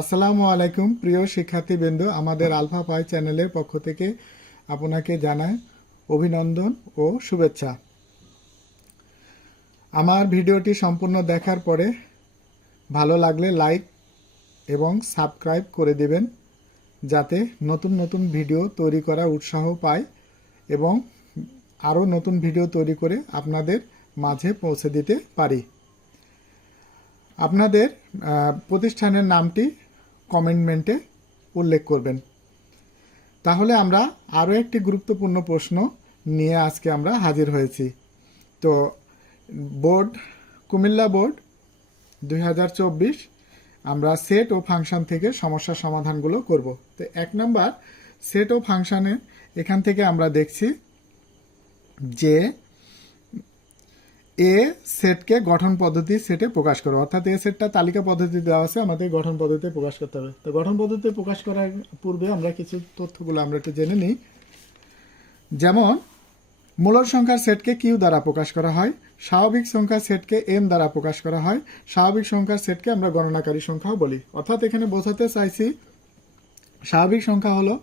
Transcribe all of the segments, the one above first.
আসসালামু আলাইকুম, প্রিয় শিক্ষার্থীবৃন্দ। আমাদের আলফা পাই চ্যানেলের পক্ষ থেকে আপনাকে জানায় অভিনন্দন ও শুভেচ্ছা। আমার ভিডিওটি সম্পূর্ণ দেখার পরে ভালো লাগলে লাইক এবং সাবস্ক্রাইব করে দেবেন, যাতে নতুন নতুন ভিডিও তৈরি করার উৎসাহ পাই এবং আরও নতুন ভিডিও তৈরি করে আপনাদের মাঝে পৌঁছে দিতে পারি। আপনাদের প্রতিষ্ঠানের নামটি কমেন্টমেন্টে উল্লেখ করবেন। তাহলে আমরা আরও একটি গুরুত্বপূর্ণ প্রশ্ন নিয়ে আজকে আমরা হাজির হয়েছি। তো, বোর্ড, কুমিল্লা বোর্ড দু হাজার চব্বিশ, আমরা সেট ও ফাংশন থেকে সমস্যার সমাধানগুলো করব। তো, এক নম্বর, সেট ও ফাংশানে এখান থেকে আমরা দেখছি যে এ সেটকে গঠন পদ্ধতি সেটে প্রকাশ করো। অর্থাৎ এ সেটটা তালিকা পদ্ধতি দেওয়া আছে, আমাদের গঠন পদ্ধতিতে প্রকাশ করতে হবে। তো গঠন পদ্ধতিতে প্রকাশ করার পূর্বে আমরা কিছু তথ্যগুলো আমরা একটু জেনে নিই। যেমন মূলদ সংখ্যার সেটকে কিউ দ্বারা প্রকাশ করা হয়, স্বাভাবিক সংখ্যার সেটকে এম দ্বারা প্রকাশ করা হয়, স্বাভাবিক সংখ্যার সেটকে আমরা গণনাকারী সংখ্যাও বলি। অর্থাৎ এখানে বোঝাতে চাইছি, স্বাভাবিক সংখ্যা হলো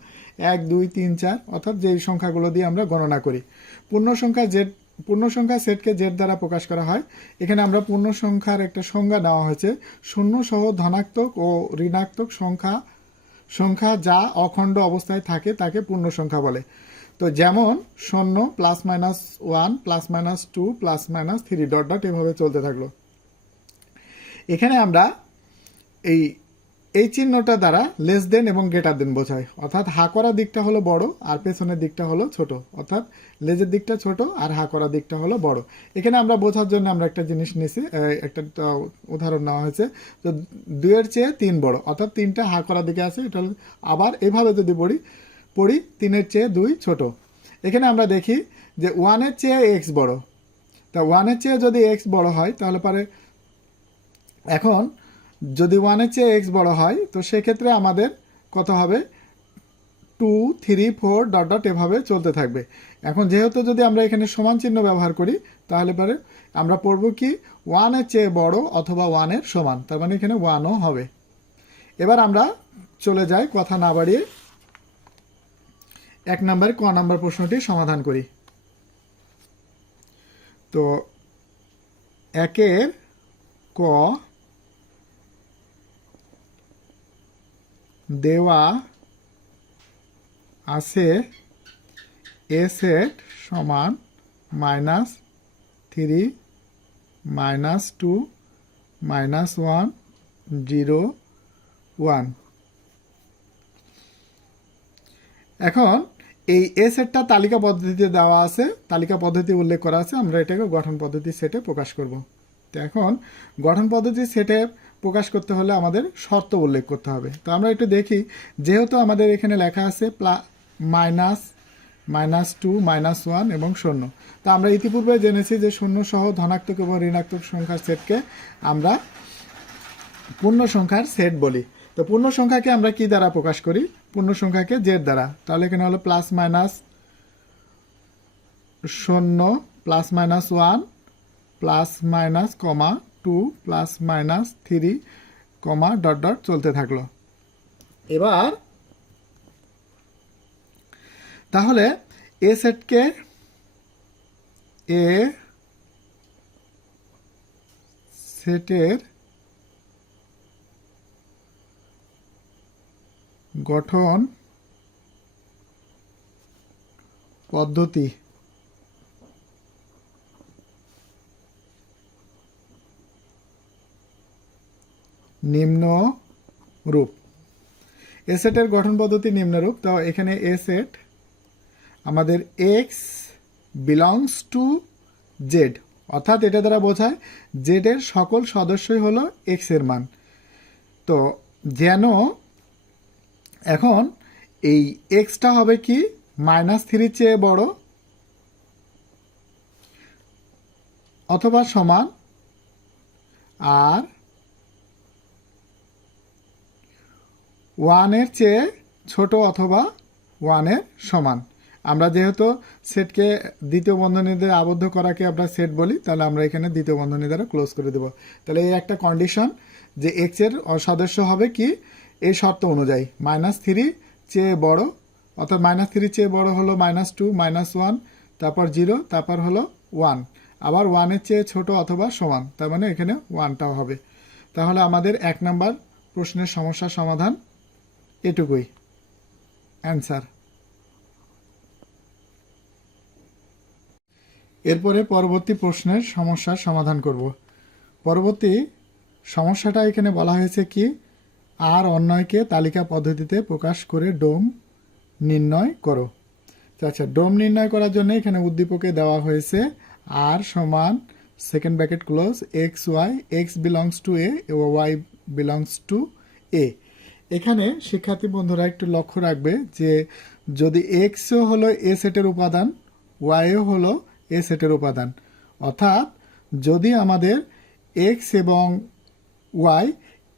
এক, দুই, তিন, চার, অর্থাৎ যেই সংখ্যাগুলো দিয়ে আমরা গণনা করি। পূর্ণ সংখ্যা জেড পূর্ণ সংখ্যা সেটকে জেড দ্বারা প্রকাশ করা হয়। এখানে আমরা পূর্ণ সংখ্যার একটা সংজ্ঞা নেওয়া হয়েছে। শূন্য সহ ধনাত্মক ও ঋণাত্মক সংখ্যা সংখ্যা যা অখণ্ড অবস্থায় থাকে তাকে পূর্ণ সংখ্যা বলে। তো যেমন শূন্য plus minus one plus minus two plus minus three dot dot এভাবে চলতে থাকল। এখানে আমরা এই এই চিহ্নটা দ্বারা লেস দেন এবং গ্রেটার দেন বোঝায়। অর্থাৎ হা করা দিকটা হলো বড় আর পেছনের দিকটা হলো ছোট। অর্থাৎ লেজের দিকটা ছোট আর হা করা দিকটা হলো বড়। এখানে আমরা বোঝার জন্য আমরা একটা জিনিস নিয়েছি একটা উদাহরণ নেওয়া হয়েছে। তো দুইয়ের চেয়ে তিন বড়, অর্থাৎ তিনটা হা করা দিকে আছে, এটা আবার এভাবে যদি পড়ি পড়ি তিনের চেয়ে দুই ছোট। এখানে আমরা দেখি যে ওয়ানের চেয়ে এক্স বড়। তা ওয়ানের চেয়ে যদি এক্স বড় হয়, তাহলে পরে, এখন যদি ওয়ানের চেয়ে এক্স বড় হয়, তো সেক্ষেত্রে আমাদের কত হবে? Two three four dot dot এভাবে চলতে থাকবে। এখন যেহেতু যদি আমরা এখানে সমান চিহ্ন ব্যবহার করি, তাহলে পরে আমরা পড়ব কি? ওয়ানের চেয়ে বড় অথবা ওয়ানের সমান, তার মানে এখানে ওয়ানও হবে। এবার আমরা চলে যাই কথা না বাড়িয়ে এক নম্বর, ক নাম্বার প্রশ্নটি সমাধান করি। তো একের ক দেওয়া আছে এ সেট সমান minus three minus two minus one zero one এখন এই এ সেটটা তালিকা পদ্ধতিতে দেওয়া আছে, তালিকা পদ্ধতি উল্লেখ করা আছে, আমরা এটাকে গঠন পদ্ধতি সেটে প্রকাশ করব। তো এখন গঠন পদ্ধতি সেটে প্রকাশ করতে হলে আমাদের শর্ত উল্লেখ করতে হবে। তো আমরা একটু দেখি, যেহেতু আমাদের এখানে লেখা আছে plus, minus minus two, minus one এবং শূন্য। তো আমরা ইতিপূর্বে জেনেছি যে শূন্য সহ ধনাত্মক এবং ঋণাত্মক সংখ্যার সেটকে আমরা পূর্ণ সংখ্যার সেট বলি। তো পূর্ণ সংখ্যাকে আমরা কি দ্বারা প্রকাশ করি? পূর্ণ সংখ্যাকে জেড দ্বারা। তাহলে এখানে হলো প্লাস মাইনাস শূন্য, plus minus one, plus minus comma two plus minus three comma dot dot চলতে থাকল। এবার, তাহলে এ সেটকে এ সেটের গঠন পদ্ধতি নিম্ন রূপ। এ সেটের গঠন পদ্ধতি নিম্নরূপ তো এখানে এ সেট আমাদের এক্স বিলংস টু জেড অর্থাৎ এটা দ্বারা বোঝায় জেডের সকল সদস্যই হলো এক্সের মান। তো যেন এখন এই এক্সটা হবে কি? মাইনাস থ্রির চেয়ে বড় অথবা সমান আর ওয়ানের চেয়ে ছোট অথবা ওয়ানের সমান। আমরা যেহেতু সেটকে দ্বিতীয় বন্ধনী দ্বারা আবদ্ধ করাকে আমরা সেট বলি, তাহলে আমরা এখানে দ্বিতীয় বন্ধনী দ্বারা ক্লোজ করে দেব। তাহলে এই একটা কন্ডিশন যে এক্সের সদস্য হবে কি? এই শর্ত অনুযায়ী মাইনাস থ্রি চেয়ে বড়, অর্থাৎ মাইনাস থ্রি চেয়ে বড় হলো মাইনাস টু মাইনাস ওয়ান তারপর জিরো তারপর হলো ওয়ান আবার ওয়ানের চেয়ে ছোট অথবা সমান, তার মানে এখানে ওয়ানটাও হবে। তাহলে আমাদের এক নাম্বার প্রশ্নের সমস্যার সমাধান এটুকুই। অ্যান্সার এরপরে পরবর্তী প্রশ্নের সমস্যার সমাধান করব। পরবর্তী সমস্যাটা এখানে বলা হয়েছে কি, আর অন্যয়কে তালিকা পদ্ধতিতে প্রকাশ করে ডোম নির্ণয় করো। আচ্ছা ডোম নির্ণয় করার জন্য এখানে উদ্দীপকে দেওয়া হয়েছে আর সমান second bracket close x y x belongs to A y belongs to A এখানে শিক্ষার্থী বন্ধুরা একটু লক্ষ্য রাখবে যে যদি এক্সও হলো এ সেটের উপাদান ওয়াইও হলো এ সেটের উপাদান। অর্থাৎ যদি আমাদের এক্স এবং ওয়াই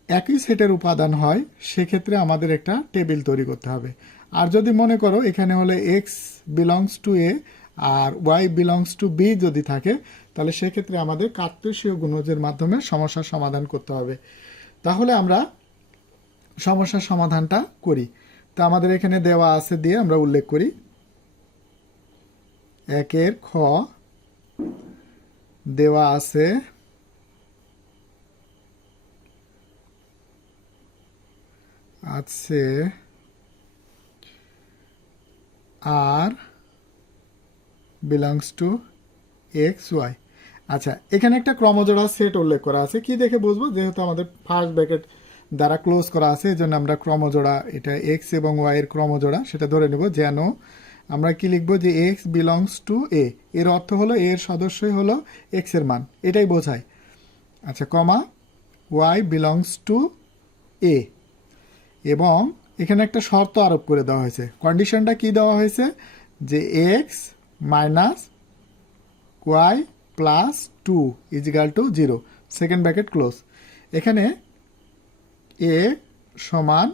একই সেটের উপাদান হয়, সেক্ষেত্রে আমাদের একটা টেবিল তৈরি করতে হবে। আর যদি মনে করো এখানে হলে এক্স বিলংস টু এ আর ওয়াই বিলংস টু বি যদি থাকে, তাহলে সেক্ষেত্রে আমাদের কার্তেশীয় গুণজের মাধ্যমে সমস্যার সমাধান করতে হবে। তাহলে আমরা সমস্যার সমাধানটা করি। তো আমাদের এখানে দেওয়া আছে দিয়ে আমরা উল্লেখ করি। একের খ দেওয়া আছে। আছে আর বিলংস টু এক্স ওয়াই আচ্ছা এখানে একটা ক্রমজোড়া সেট উল্লেখ করা আছে। কি দেখে বুঝব? যেহেতু আমাদের ফার্স্ট ব্র্যাকেট দ্বারা ক্লোজ করা আছে, এই জন্য আমরা ক্রমজোড়া, এটা এক্স এবং ওয়াই এর ক্রমজোড়া, সেটা ধরে নেব যেন আমরা কি লিখব যে এক্স বিলংস টু এ এর অর্থ হলো এর সদস্যই হলো এক্সের মান, এটাই বোঝায়। আচ্ছা comma y belongs to A এবং এখানে একটা শর্ত আরোপ করে দেওয়া হয়েছে। কন্ডিশনটা কি দেওয়া হয়েছে? যে x minus y plus two is equal to zero second bracket close এখানে এ সমান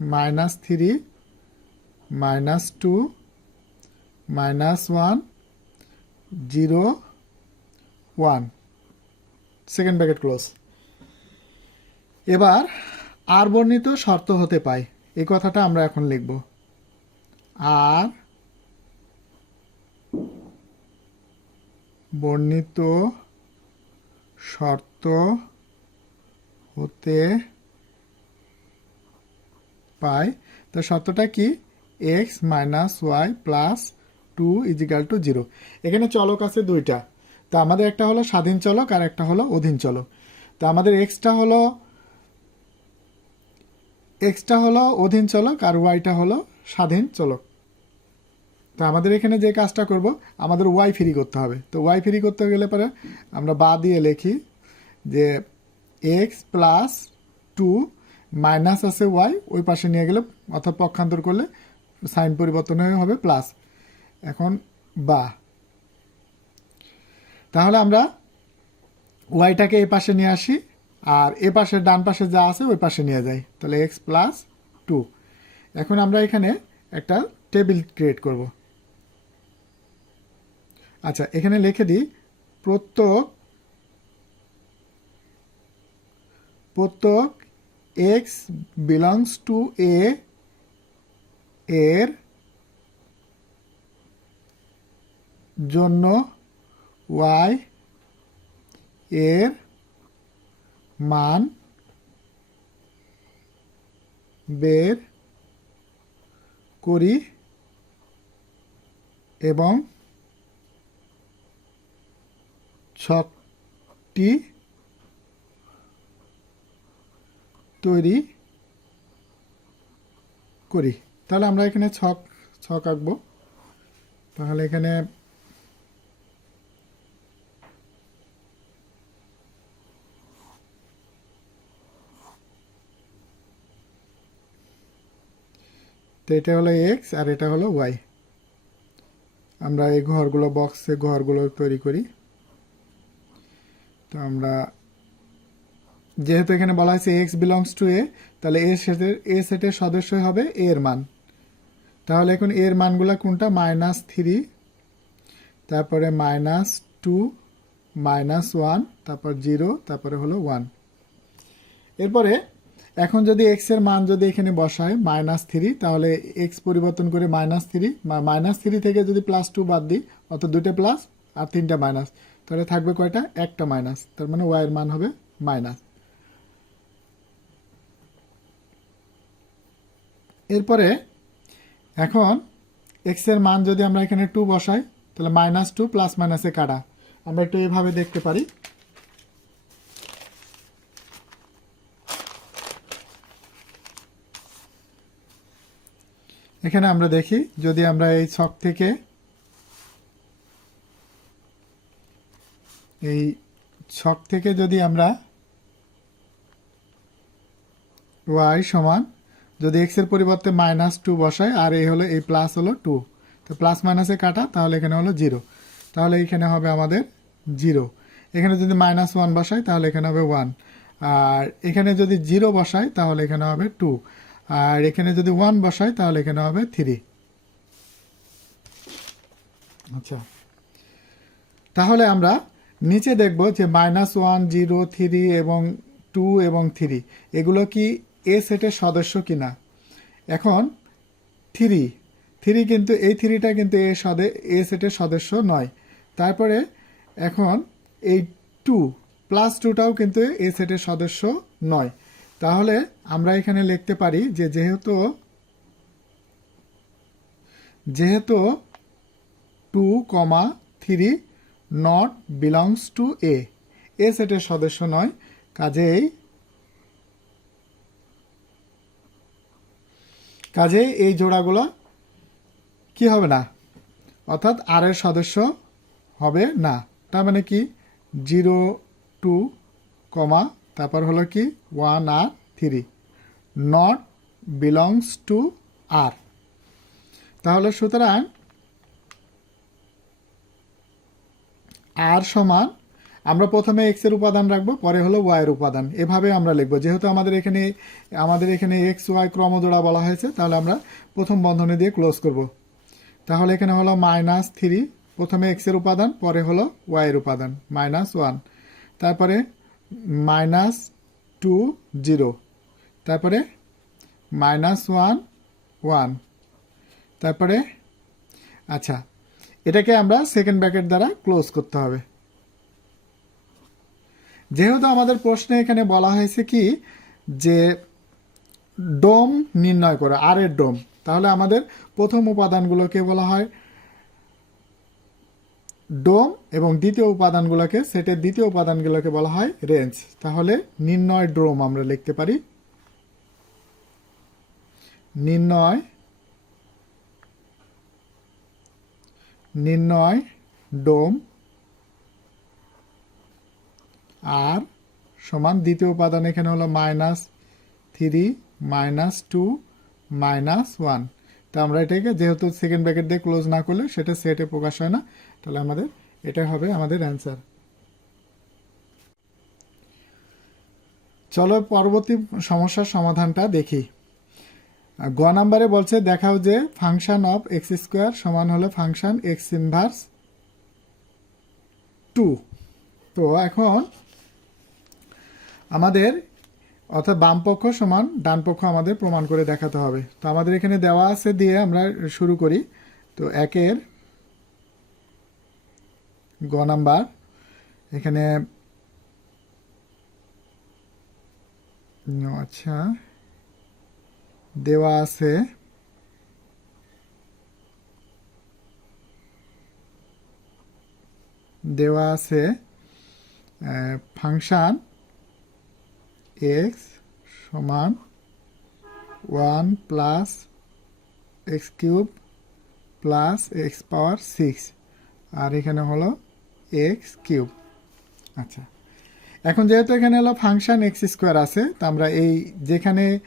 minus three minus two minus one zero one. Second bracket close. এবার আর বর্ণিত শর্ত হতে পায় এই কথাটা আমরা এখন লিখব। আর বর্ণিত শর্ত হতে পায়। তো শর্তটা কি? X minus y plus two is equal to zero এখানে চলক আছে দুইটা। তো আমাদের একটা হলো স্বাধীন চলক আর একটা হলো অধীন চলক। তো আমাদের এক্সটা হলো এক্সটা হলো অধীন চলক আর ওয়াইটা হলো স্বাধীন চলক। তো আমাদের এখানে যে কাজটা করব, আমাদের ওয়াই ফ্রি করতে হবে। তো ওয়াই ফ্রি করতে গেলে পরে আমরা বা দিয়ে লিখি যে এক্স প্লাস টু মাইনাস আছে ওয়াই ওই পাশে নিয়ে গেলে অর্থাৎ পক্ষান্তর করলে সাইন পরিবর্তন হবে প্লাস এখন বা। তাহলে আমরা ওয়াইটাকে এ পাশে নিয়ে আসি, আর এ পাশে ডান পাশে যা আছে ওই পাশে নিয়ে যাই। তাহলে এক্স প্লাস টু এখন আমরা এখানে একটা টেবিল ক্রিয়েট করব। আচ্ছা এখানে লিখে দিই প্রত্যেক প্রত্যেক এক্স বিলংস টু এ এর জন্য ওয়াই এর মান বের করি এবং ছকটি তৈরি করি। তাহলে আমরা এখানে ছক ছক আঁকবো। তাহলে এখানে তো এটা হলো এক্স আর এটা হলো ওয়াই আমরা এই ঘরগুলো বক্সে ঘরগুলো তৈরি করি। তো আমরা যেহেতু এখানে বলা হয়েছে এক্স বিলংস টু এ তাহলে এ সেটের এ সেটের সদস্যই হবে এ এর মান। তাহলে এখন এর মানগুলো কোনটা? মাইনাস থ্রি তারপরে মাইনাস টু মাইনাস ওয়ান তারপর জিরো তারপরে হলো ওয়ান এরপরে এখন যদি এক্সের মান যদি এখানে বসায় মাইনাস থ্রি তাহলে এক্স পরিবর্তন করে মাইনাস থ্রি মাইনাস থ্রি থেকে যদি প্লাস টু বাদ দিই অত দুটো প্লাস আর তিনটা মাইনাস তাহলে থাকবে কয়টা? একটা মাইনাস তার মানে ওয়াই এর মান হবে মাইনাস এরপরে এখন এক্সের মান যদি আমরা এখানে টু বসাই, তাহলে মাইনাস টু প্লাস মাইনাসে কাটা। আমরা একটু এভাবে দেখতে পারি। এখানে আমরা দেখি, যদি আমরা এই ছক থেকে এই ছক থেকে যদি আমরা ওয়াই সমান যদি এক্সের পরিবর্তে মাইনাস টু বসাই, আর এই হলো, এই প্লাস হলো টু তো প্লাস মাইনাসে কাটা, তাহলে এখানে হলো জিরো তাহলে এখানে হবে আমাদের জিরো এখানে যদি মাইনাস ওয়ান বসাই, তাহলে এখানে হবে ওয়ান আর এখানে যদি জিরো বসাই, তাহলে এখানে হবে টু আর এখানে যদি ওয়ান বসাই, তাহলে এখানে হবে থ্রি আচ্ছা। তাহলে আমরা নিচে দেখব যে মাইনাস ওয়ান জিরো থ্রি এবং টু এবং থ্রি এগুলো কি এ সেটের সদস্য কিনা? এখন থ্রি থ্রি কিন্তু, এই থ্রিটা কিন্তু এ সদে এ সেটের সদস্য নয়। তারপরে এখন এই টু প্লাস টুটাও কিন্তু এ সেটের সদস্য নয়। তাহলে আমরা এখানে লিখতে পারি যে যেহেতু যেহেতু two comma three not belongs to A A সেটের সদস্য নয়, কাজেই কাজেই এই জোড়াগুলো কি হবে না? অর্থাৎ আর এর সদস্য হবে না। তার মানে কি? জিরো টু কমা, তারপর হলো কি? ওয়ান আর থ্রি। নট বিলংস টু আর তাহলে সুতরাং আর সমান আমরা প্রথমে এক্সের উপাদান রাখব, পরে হলো ওয়াই এর উপাদান। এভাবে আমরা লিখব। যেহেতু আমাদের এখানে আমাদের এখানে এক্স ওয়াই ক্রমজোড়া বলা হয়েছে, তাহলে আমরা প্রথম বন্ধনী দিয়ে ক্লোজ করব। তাহলে এখানে হলো মাইনাস থ্রি প্রথমে এক্সের উপাদান, পরে হলো ওয়াই এর উপাদান মাইনাস ওয়ান তারপরে মাইনাস টু জিরো তারপরে মাইনাস ওয়ান ওয়ান তারপরে আচ্ছা এটাকে আমরা সেকেন্ড ব্র্যাকেট দ্বারা ক্লোজ করতে হবে। যেহেতু আমাদের প্রশ্নে এখানে বলা হয়েছে কি, যে ডোম নির্ণয় করে, আর এর ডোম, তাহলে আমাদের প্রথম উপাদানগুলোকে বলা হয় ডোম এবং দ্বিতীয় উপাদানগুলোকে, সেটের দ্বিতীয় উপাদানগুলোকে বলা হয় রেঞ্জ। তাহলে নির্ণয় ডোম আমরা লিখতে পারি। নির্ণয় নির্ণয় ডোম আর সমান দ্বিতীয় উপাদান এখানে হলো minus three minus two minus one তো আমরা এটাকে যেহেতু সেকেন্ড ব্র্যাকেট দিয়ে ক্লোজ না করলে সেটা সেটে প্রকাশ হয় না। তাহলে আমাদের এটা হবে আমাদের অ্যান্সার চলো পরবর্তী সমস্যার সমাধানটা দেখি। গ নাম্বারে বলছে, দেখাও যে ফাংশন অফ এক্স স্কোয়ার সমান হলো ফাংশন এক্স ইনভার্স টু তো এখন আমাদের, অর্থাৎ বাম পক্ষ সমান ডান পক্ষ আমাদের প্রমাণ করে দেখাতে হবে। তো আমাদের এখানে দেওয়া আছে দিয়ে আমরা শুরু করি। তো একের গ নাম্বার, এখানে আচ্ছা দেওয়া আছে দেওয়া আছে ফাংশান এক্স সমান one plus x cube plus x power six. আর এখানে হলো এক্স কিউব। আচ্ছা। এখন যেহেতু এখানে হলো ফাংশন এক্স স্কোয়ার আছে, তা আমরা এই যেখানে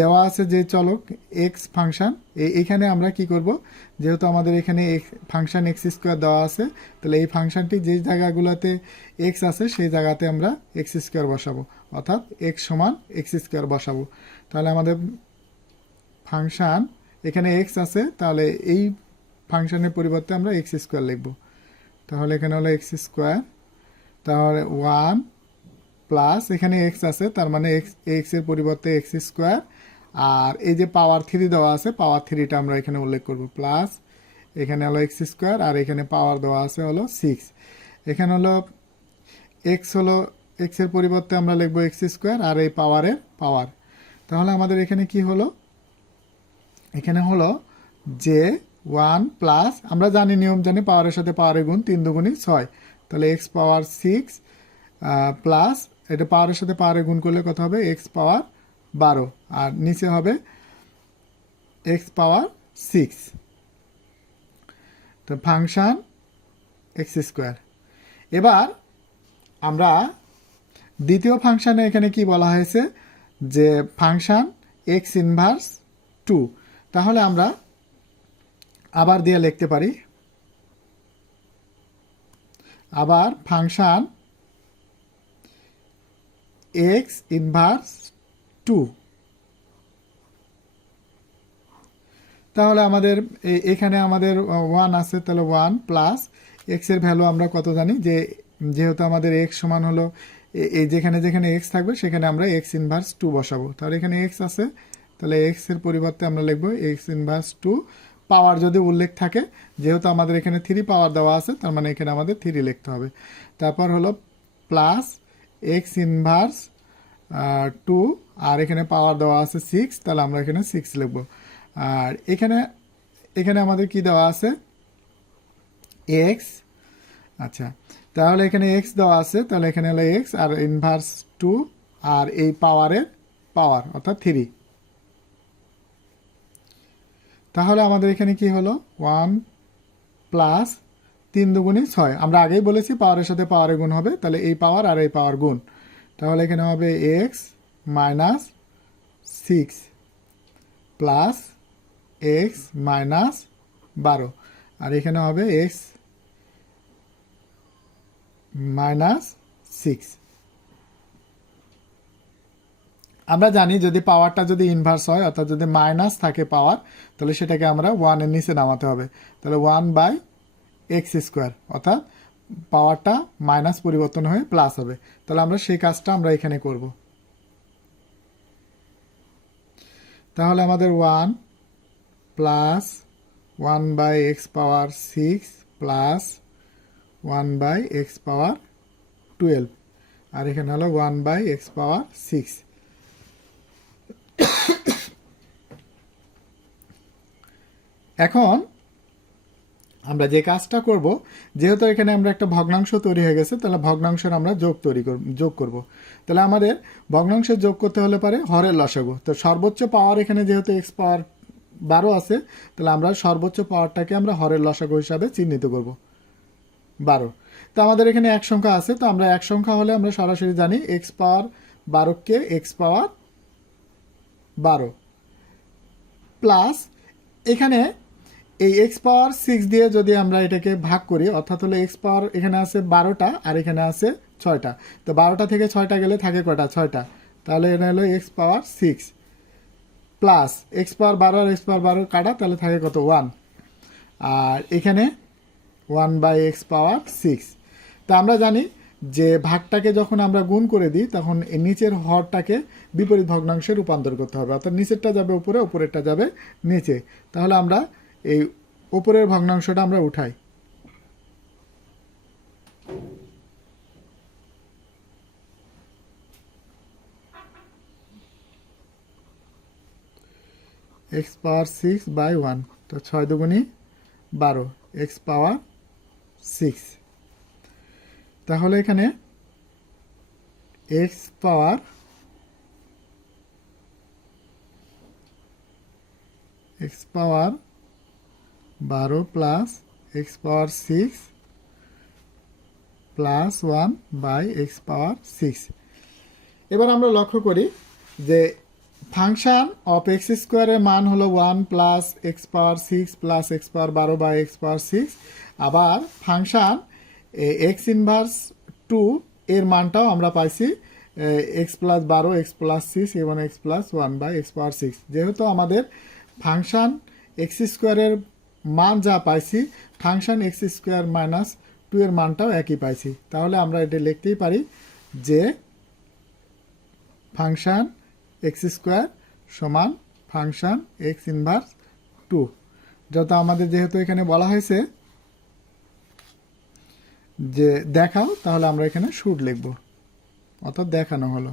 দেওয়া আছে যে চলক এক্স ফাংশন এইখানে আমরা কি করব? যেহেতু আমাদের এখানে ফাংশান এক্স স্কোয়ার দেওয়া আছে, তাহলে এই ফাংশনটি যে জায়গাগুলোতে এক্স আছে, সেই জায়গাতে আমরা এক্স স্কোয়ার বসাবো। অর্থাৎ এক্স সমান এক্স স্কোয়ার বসাবো। তাহলে আমাদের ফাংশান এখানে এক্স আছে, তাহলে এই ফাংশানের পরিবর্তে আমরা এক্স স্কোয়ার লিখব। তাহলে এখানে হলো এক্স স্কোয়ার তাহলে ওয়ান প্লাস এখানে এক্স আছে, তার মানে এক্স এক্সের পরিবর্তে এক্স স্কোয়ার আর এই যে পাওয়ার থ্রি দেওয়া আছে পাওয়ার থ্রিটা আমরা এখানে উল্লেখ করব প্লাস এখানে হলো এক্স স্কোয়ার আর এখানে পাওয়ার দেওয়া আছে হলো সিক্স এখানে হলো এক্স হলো এক্সের পরিবর্তে আমরা লিখব এক্স স্কোয়ার আর এই পাওয়ারের পাওয়ার তাহলে আমাদের এখানে কি হলো? এখানে হলো যে ওয়ান প্লাস আমরা জানি নিয়ম জানি পাওয়ারের সাথে পাওয়ারের গুণ তিন দুগুণই ছয়। তাহলে এক্স পাওয়ার সিক্স প্লাস এটা পাওয়ারের সাথে পাওয়ারে গুণ করলে কত হবে? এক্স পাওয়ার বারো। আর নিচে হবে এক্স পাওয়ার সিক্স তো ফাংশন এক্স স্কোয়ার এবার আমরা দ্বিতীয় ফাংশানে এখানে কি বলা হয়েছে? যে ফাংশন এক্স ইনভার্স টু তাহলে আমরা আবার দিয়ে লিখতে পারি। আবার ফাংশন এক্স ইনভার্স টু তাহলে আমাদের এখানে আমাদের ওয়ান আছে, তাহলে ওয়ান প্লাস এক্সের ভ্যালু আমরা কত জানি? যে, যেহেতু আমাদের এক্স সমান হলো এই যেখানে যেখানে এক্স থাকবে, সেখানে আমরা এক্স ইনভার্স টু বসাবো। তাহলে এখানে এক্স আছে, তাহলে এক্সের পরিবর্তে আমরা লিখব এক্স ইনভার্স টু পাওয়ার যদি উল্লেখ থাকে, যেহেতু আমাদের এখানে থ্রি পাওয়ার দেওয়া আছে, তার মানে এখানে আমাদের থ্রি লিখতে হবে। তারপর হলো প্লাস এক্স ইনভার্স টু আর এখানে পাওয়ার দেওয়া আছে সিক্স তাহলে আমরা এখানে সিক্স লিখব। আর এখানে এখানে আমাদের কি দেওয়া আছে? এক্স আচ্ছা তাহলে এখানে এক্স দেওয়া আছে, তাহলে এখানে হলো এক্স আর ইনভার্স টু আর এই পাওয়ারের পাওয়ার অর্থাৎ থ্রি তাহলে আমাদের এখানে কি হলো? ওয়ান প্লাস তিন দুগুণে ছয়। আমরা আগেই বলেছি পাওয়ারের সাথে পাওয়ারের গুণ হবে, তাহলে এই পাওয়ার আর এই পাওয়ার গুণ। তাহলে এখানে হবে x minus six plus x minus বারো। আর এখানে হবে এক্স মাইনাস সিক্স। আমরা জানি যদি পাওয়ারটা যদি ইনভার্স হয়, অর্থাৎ যদি মাইনাস থাকে পাওয়ার, তাহলে সেটাকে আমরা ওয়ানের নিচে নামাতে হবে। তাহলে ওয়ান বাই এক্স স্কোয়ার, অর্থাৎ পাওয়ারটা মাইনাস পরিবর্তন হয়ে প্লাস হবে। তাহলে আমরা সেই কাজটা আমরা এখানে করব। তাহলে আমাদের one plus one by x power six plus one by x power twelve. আর এখানে হলো one by x power six. এখন আমরা যে কাজটা করব, যেহেতু এখানে আমরা একটা ভগ্নাংশ তৈরি হয়ে গেছে, তাহলে ভগ্নাংশের আমরা যোগ তৈরি যোগ করব। তাহলে আমাদের ভগ্নাংশের যোগ করতে হলে পারে হরের লসাগু। তো সর্বোচ্চ পাওয়ার এখানে যেহেতু এক্স পাওয়ার বারো আছে, তাহলে আমরা সর্বোচ্চ পাওয়ারটাকে আমরা হরের লসাগু হিসাবে চিহ্নিত করব। বারো। তো আমাদের এখানে এক সংখ্যা আছে, তো আমরা এক সংখ্যা হলে আমরা সরাসরি জানি এক্স পাওয়ার বারোকে এক্স পাওয়ার বারো। প্লাস এখানে এই এক্স পাওয়ার সিক্স দিয়ে যদি আমরা এটাকে ভাগ করি, অর্থাৎ হলো এক্স পাওয়ার এখানে আছে বারোটা আর এখানে আছে ছয়টা। তো বারোটা থেকে ছয়টা গেলে থাকে কটা ছয়টা। তাহলে এটা হলো x power six plus x power বারো আর এক্স পাওয়ার বারো কাটা, তাহলে থাকে কত? ওয়ান আর এখানে one by x power six তা আমরা জানি যে ভাগটাকে যখন আমরা গুণ করে দিই, তখন নিচের হরটাকে বিপরীত ভগ্নাংশে রূপান্তর করতে হবে। অর্থাৎ নিচেরটা যাবে উপরে, উপরেরটা যাবে নিচে। তাহলে আমরা এই উপরের ভগ্নাংশটা আমরা উঠাই। X power six by one তো ছয় দুগুণি বারো এক্স পাওয়ার সিক্স তাহলে এখানে এক্স পাওয়ার এক্স পাওয়ার বারো plus x power six plus one by x power six এবার আমরা লক্ষ্য করি যে ফাংশন অফ এক্স স্কোয়ারের মান হলো one plus x power six plus x power বারো বাই এক্স পাওয়ার সিক্স আবার ফাংশন এক্স ইনভার্স টু এর মানটাও আমরা পাইছি এক্স প্লাস বারো এক্স প্লাস সিক্স এবং x plus one by x power six যেহেতু আমাদের ফাংশন এক্স স্কোয়ারের মান যা পাইছি function x square minus two এর মানটাও একই পাইছি। তাহলে আমরা এটা লিখতেই পারি যে ফাংশন এক্স স্কোয়ার সমান ফাংশন এক্স ইনভার্স টু যত আমাদের যেহেতু এখানে বলা হয়েছে যে দেখাও, তাহলে আমরা এখানে শুট লিখব। অর্থাৎ দেখানো হলো।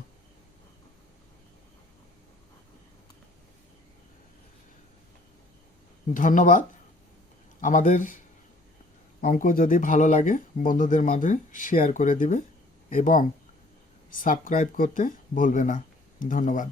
ধন্যবাদ। আমাদের অঙ্ক যদি ভালো লাগে, বন্ধুদের মাঝে শেয়ার করে দিবে এবং সাবস্ক্রাইব করতে ভুলবে না। ধন্যবাদ।